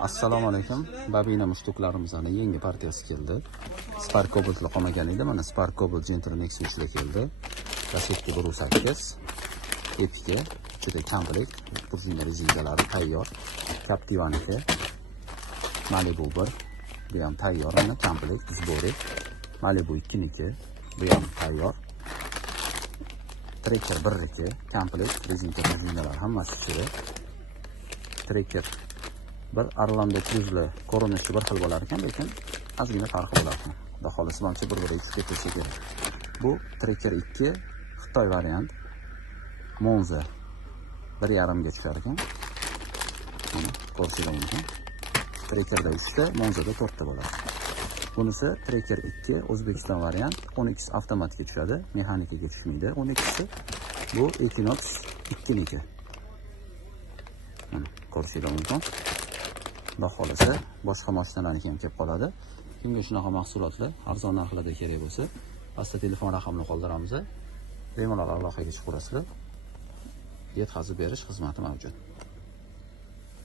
Assalomu alaykum. Babina mushtuklarimizni yangi partiyasi keldi. Spark Cobalt qolmagan edi. Mana Spark Cobalt Gentle Nex 3 keldi. Lasetti 1.8. Epica, ichida komplekt, pruzina rezinkalari tayyor. Captivaniki, Malibu 1, bu ham tayyor, mana komplekt, sbori. Malibu 2niki, bu ham tayyor. Trekker 1niki, komplekt, rezinalar hammasi ichida. Trekker bir Orlando Cruise ko'rinishi bir xil bo'lar ekan, lekin ozgina farqi bo'lar ekan. Xudo xolisi mancha bir-biriga tushib ketsa kerak. Bu Trekker 2 Xitoy variant. Monza 1.5 ga tushar ekan. Mana ko'rishingiz mumkin. Trekkerda 3 ta, Monzada 4 ta bo'ladi. Bunisi Trekker 2 O'zbekiston variant, 10x avtomatga tushadi, mexanikaga tushmaydi 10x'si. Bu Equinox 2niki. Mana ko'rishingiz mumkin. Xudo xolisa boshqa mashinalarniki ham kelib qoladi. Kimga shunaqa mahsulotlar arzon narxlarda kerak bo'lsa, pastda telefon raqamini qoldiramiz. Bemalol aloqaga chiqib turasizlar. Yetkazib berish xizmati mavjud.